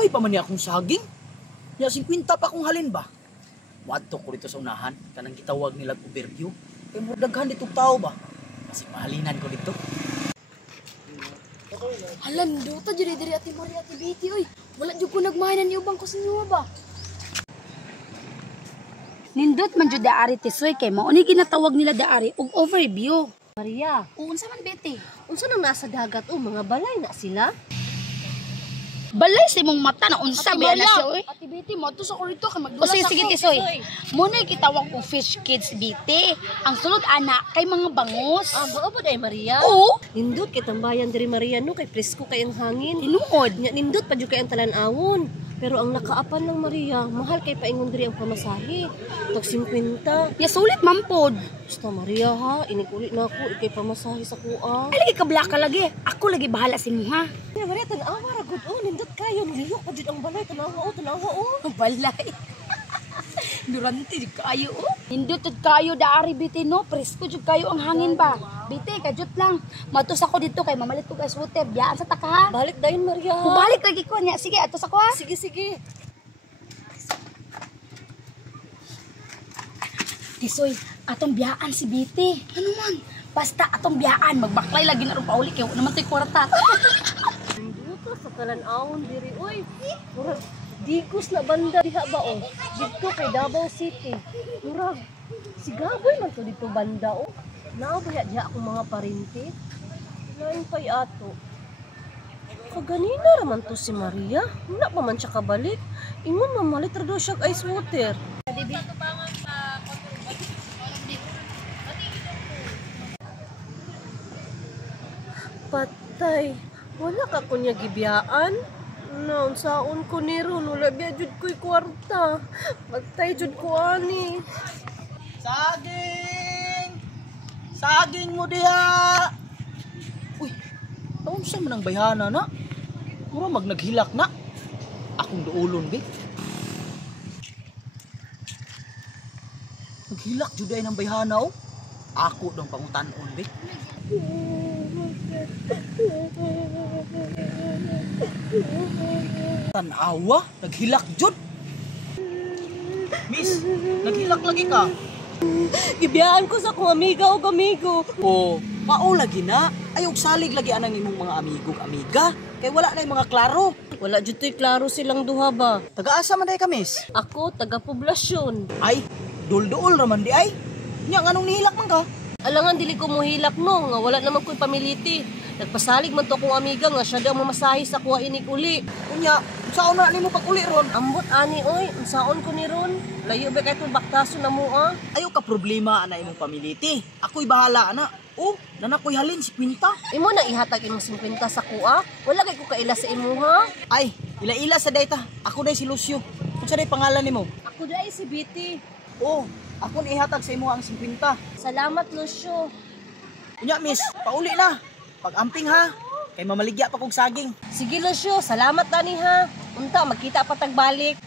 Nagabay pa man niya akong saging. Niya 50 pa akong halin ba? Wadto ko dito sa unahan, kanang gitawag nila overview. Kaya mo daghan dito tao ba? Kasi mahalinan ko dito. Halan, duta diri ati Maria ati Betty oy. Wala jud ko nagmahinan ni ubang ko sa inyo ba? Nindot man jud daari tisoy kay mao ni ginatawag nila daari og overview. Maria, Unsa man Betty? unsa nang nasa dagat o mga balay na sila? Balay sa imong mata na unsa ba na siya oy? Ati Betty mo to sa korito kay O magdulas sige, ako. sige tisoy. Mo na gitawag og fish kids biti. Ang sulod ana kay mga bangus. Bao ba day Maria? Oo, Nindot kay tambayan diri Maria no kay presko kay ang hangin. tinuod. Nya nindot pa jud kay ang talan-awon. Pero ang nakaapan lang Maria, mahal kay paingon diri ang pamasahe. Tog 50. Ya sulit man pod. Basta Maria ha, inikuli na ako ikay pamasahe sa kuha. Ay lagi ka blaka lagi. Ako lagi bahala sa imo ha. Kaya Maria tan-awa ra gud oh, nindot kayo niliyo pa jud ang balay tanawa oh. Balay. Durante jud kayo oh. Indot jud kayo daari biti no, presko jud kayo ang hangin ba. Biti kajut lang. Matos ako dito kay mamalit ko guys water. Biyaan sa taka ha. Balik dayon Maria. Mubalik lagi ko niya. Sige, atos ako ha. Sige sige. Tisoy, atong biyaan si Biti. Ano man? Basta atong biyaan, magbaklay lagi na rin pauli kay naman to'y kwarta. Dito sa talan-awon diri oy. Murag digos na banda diha ba oh. Dito kay Davao City. Murag sigaboy man to dito banda oh. Naabaya diha akong mga parinti. Lain kay ato. Kaganina raman to si Maria. Wala pa man siya kabalik. Ingon mamalit ra daw siya og ice water. Patay. Wala ka kunya gibiyaan. Naon saon ko ni ron. Wala biya jud ko'y kwarta. Patay jud ko ani. Saging! Saging mo diha! Uy, taon sa man ang bayhana na? Mura naghilak na. Akong duulon, be. Naghilak jud ay ng bayhana, oh. Ako dong pangutanon, be. Tanawa, naghilak jud. Miss, naghilak lagi ka. Gibiyaan ko sa kong amiga o amigo. O, mao lagi na. Ayog salig lagi anang imong mga amigo amiga. Kay wala na yung mga klaro. Wala jud to'y klaro silang duha ba? Taga-asa man day ka, miss? Ako taga-poblasyon. Ay, dul-duol raman di ay. Nya nganong nihilak man ka? Alangan dili ko mohilak no, nga wala naman ko'y pamiliti. Nagpasalig man to akong amiga nga siya daw mamasahe sa kuha inik uli. Unya, saan na nimo pag-uli ron? Ambot ani oy, unsaon ko ni ron? Layo ba kay itong baktaso na mo ah? Ayaw ka problema ana imong pamiliti. Ako'y bahala ana. Oh, nanakoy halin si Quinta. Imo na ihatag imong 50 sa kuha? Wala kay ko kaila sa imo ha? Ay, ila-ila sa data. Ako day si Lucio. Unsa day pangalan nimo? Ako dai si Betty. Oh, ako ni ihatag sa imo ang 50. Salamat Lucio. Unya, miss, pauli na. Pag-amping ha. Kay mamaligya pa kog saging. Sige Lucio, salamat tani ha. Unta magkita pa tagbalik.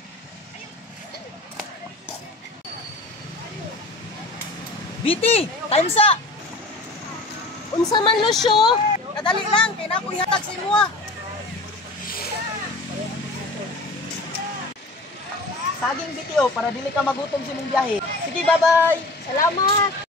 Biti, time sa. Unsa man Lucio? Kadali lang, kay nako ihatag sa imo ha. Saging biti oh, para dili ka magutom sa imong biyahe. Sige, bye-bye. Salamat.